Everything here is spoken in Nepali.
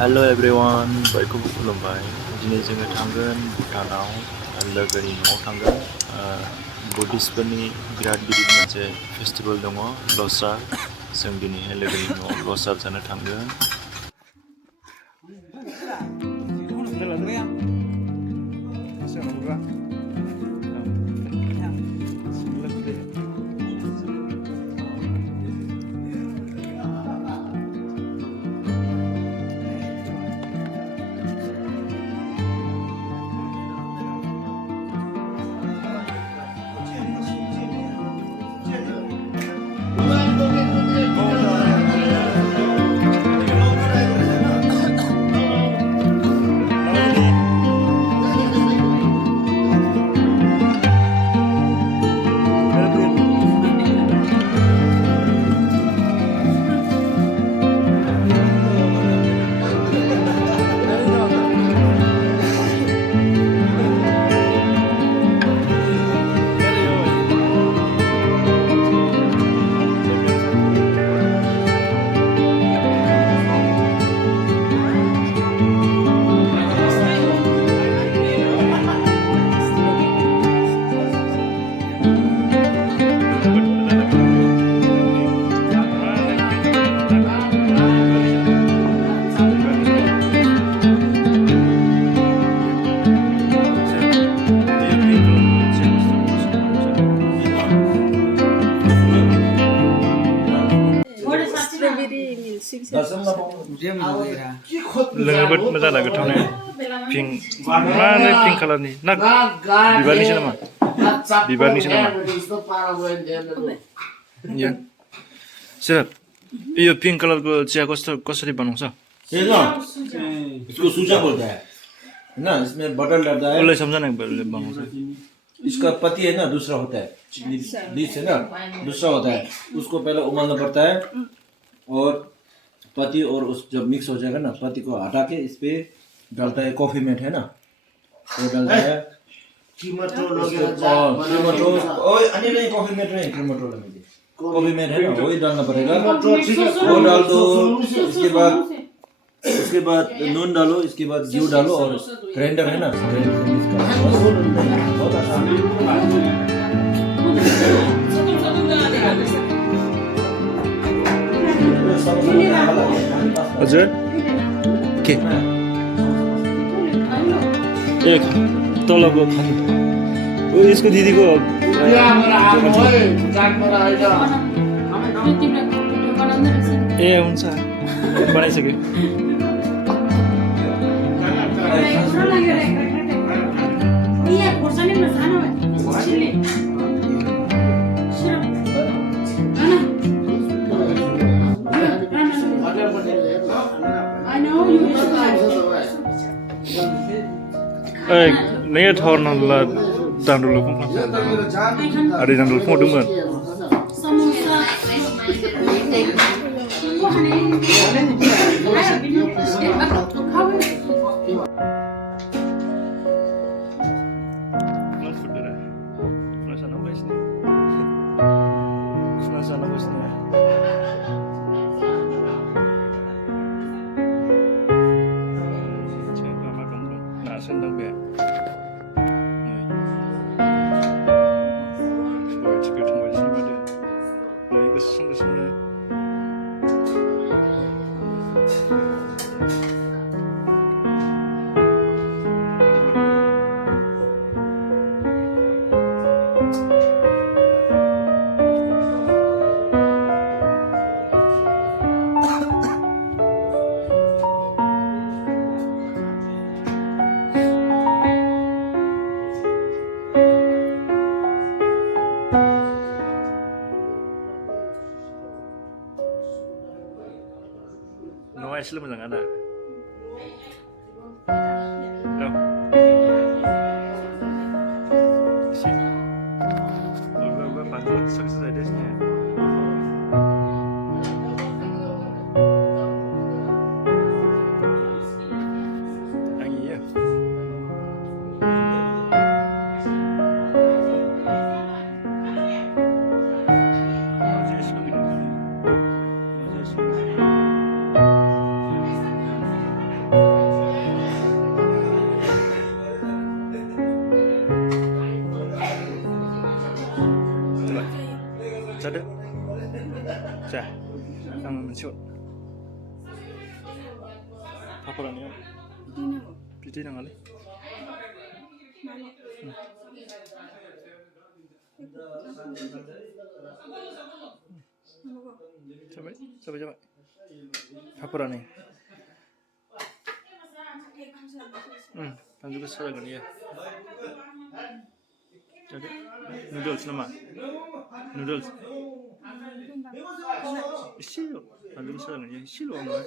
Hello everyone, बयखौबो खुलुमबाय। दिनै जोङो थांगोन भुटानाव लोगोनि न'आव थांगोन। बुद्धिस्टफोरनि बिराद गिदिर मोनसे फेस्टिभेल दङ लसार। जों दिनैहाय लोगोनि न'आव लसार जानो थांगोन। लोङोबो मोजां ना गोथावनो पिंक माने पिंक कालारनि ना बिबारनिसो नामा बिबारनिसो नामा या सर ये पिंक कलर को चिया कसरी बनाउँछ इसको सूजा बोलता है ना। इसमें बटर डलता है। उसले समझा नहीं बनाउँछ इसका पति है ना दूसरा होता है, बीज है ना दूसरा होता है, उसको पहले उबालना पड़ता है और पति और उस जब मिक्स हो जाएगा ना पति को हटा के इस पे डालता है कॉफी मेट है ना वो डालता है कॉफी मेट नहीं कॉफी मेट है ना वही डालना पड़ेगा। वो डाल दो। उसके बाद नून डालो, इसके बाद घी डालो और ग्राइंडर है ना बहुत आसान हजुर के एक तलको खानु ओ यसको दिदीको ए हुन्छ बनाइसक्यो नैया थावरनाला दान्दुल फुंखा आदै दान्दुल फुंदोंमोन एसेल' मोजां आदा एसे अबेबा बानलु सक्सेस जादों sini angin ya मोनसे पापर लानायाव बिदै नाङालै जाबाय जाबाय जाबाय पापरानि बानलु गोसा जागोन इयो जादो नुडल्स नामा नुडल्स एसेल' बानलु गोसा जागोन इयो एसेल' आङो